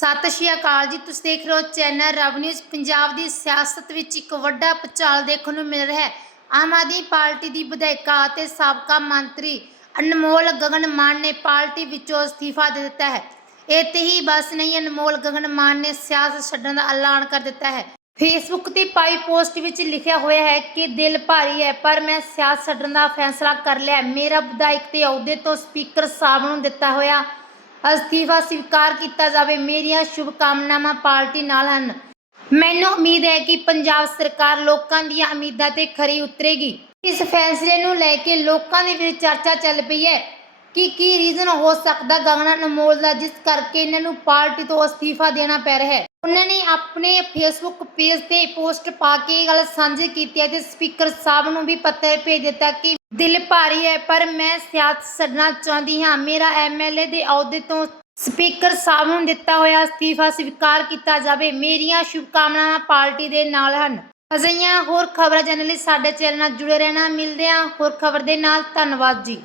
ਸਤਿ ਸ਼੍ਰੀ ਅਕਾਲ ਜੀ, ਤੁਸੀਂ ਦੇਖ ਰਹੇ ਹੋ ਚੈਨਲ ਰਵ ਨਿਊਜ਼। ਪੰਜਾਬ ਦੀ ਸਿਆਸਤ ਵਿੱਚ ਇੱਕ ਵੱਡਾ ਪਚਾਲ ਦੇਖਣ ਨੂੰ ਮਿਲ ਰਿਹਾ ਹੈ। ਆਮ ਆਦਮੀ ਪਾਰਟੀ ਦੀ ਵਿਧਾਇਕਾ ਅਤੇ ਸਾਬਕਾ ਮੰਤਰੀ ਅਨਮੋਲ ਗਗਨ ਮਾਨ ਨੇ ਪਾਰਟੀ ਵਿੱਚੋਂ ਅਸਤੀਫਾ ਦੇ ਦਿੱਤਾ ਹੈ। ਇੱਥੇ ਹੀ ਬਸ ਨਹੀਂ, ਅਨਮੋਲ ਗਗਨ ਮਾਨ ਨੇ ਸਿਆਸਤ ਛੱਡਣ ਦਾ ਐਲਾਨ ਕਰ ਦਿੱਤਾ ਹੈ। ਫੇਸਬੁੱਕ ਤੇ ਪਾਈ ਪੋਸਟ ਵਿੱਚ ਲਿਖਿਆ ਹੋਇਆ ਹੈ ਕਿ ਦਿਲ ਭਾਰੀ ਹੈ, ਪਰ ਮੈਂ ਸਿਆਸਤ ਛੱਡਣ ਦਾ ਫੈਸਲਾ ਕਰ ਲਿਆ ਮੇਰਾ ਵਿਧਾਇਕ ਤੇ ਅਹੁਦੇ ਤੋਂ ਸਪੀਕਰ ਸਾਹਿਬ ਨੂੰ ਦਿੱਤਾ ਹੋਇਆ ਅਸਤੀਫਾ ਸਵੀਕਾਰ ਕੀਤਾ ਜਾਵੇ, ਮੇਰੀਆਂ ਸ਼ੁਭ ਕਾਮਨਾਵਾਂ ਪਾਰਟੀ ਨਾਲ ਹਨ। ਮੈਨੂੰ ਉਮੀਦ ਹੈ ਕਿ ਪੰਜਾਬ ਸਰਕਾਰ ਲੋਕਾਂ ਦੀਆਂ ਉਮੀਦਾਂ ਤੇ ਖਰੀ ਉਤਰੇਗੀ। ਇਸ ਫੈਸਲੇ ਨੂੰ ਲੈ ਕੇ ਲੋਕਾਂ ਦੇ ਵਿੱਚ ਚਰਚਾ ਚੱਲ ਪਈ ਹੈ ਕਿ ਕੀ ਰੀਜ਼ਨ ਹੋ ਸਕਦਾ ਗਗਨਾ ਅਨਮੋਲ ਦਾ, ਜਿਸ ਕਰਕੇ ਇਹਨਾਂ ਨੂੰ ਪਾਰਟੀ ਤੋਂ ਅਸਤੀਫਾ ਦੇਣਾ ਪੈ ਰਿਹਾ ਹੈ। ਉਹਨਾਂ ਨੇ ਆਪਣੇ ਫੇਸਬੁੱਕ ਪੇਜ ਤੇ ਪੋਸਟ ਪਾ ਕੇ ਇਹ ਗੱਲ ਸਾਂਝੀ ਕੀਤੀ ਹੈ ਤੇ ਸਪੀਕਰ ਸਾਹਿਬ ਨੂੰ ਵੀ ਪੱਤਰ ਭੇਜ ਦਿੱਤਾ ਕਿ ਦਿਲ ਭਾਰੀ ਹੈ, ਪਰ ਮੈਂ ਸਿਆਸਤ ਛੱਡਣਾ ਚਾਹੁੰਦੀ ਹਾਂ। ਮੇਰਾ ਐਮਐਲਏ ਦੇ ਅਹੁਦੇ ਤੋਂ ਸਪੀਕਰ ਸਾਹਿਬ ਨੂੰ ਦਿੱਤਾ ਹੋਇਆ ਅਸਤੀਫਾ ਸਵੀਕਾਰ ਕੀਤਾ ਜਾਵੇ। ਮੇਰੀਆਂ ਸ਼ੁਭਕਾਮਨਾਵਾਂ ਪਾਰਟੀ ਦੇ ਨਾਲ ਹਨ। ਅਜਿਹੀਆਂ ਹੋਰ ਖਬਰਾਂ ਜਾਣਨ ਲਈ ਸਾਡੇ ਚੈਨਲ ਨਾਲ ਜੁੜੇ ਰਹਿਣਾ। ਮਿਲਦੇ ਹਾਂ ਹੋਰ ਖਬਰ ਦੇ ਨਾਲ। ਧੰਨਵਾਦ ਜੀ।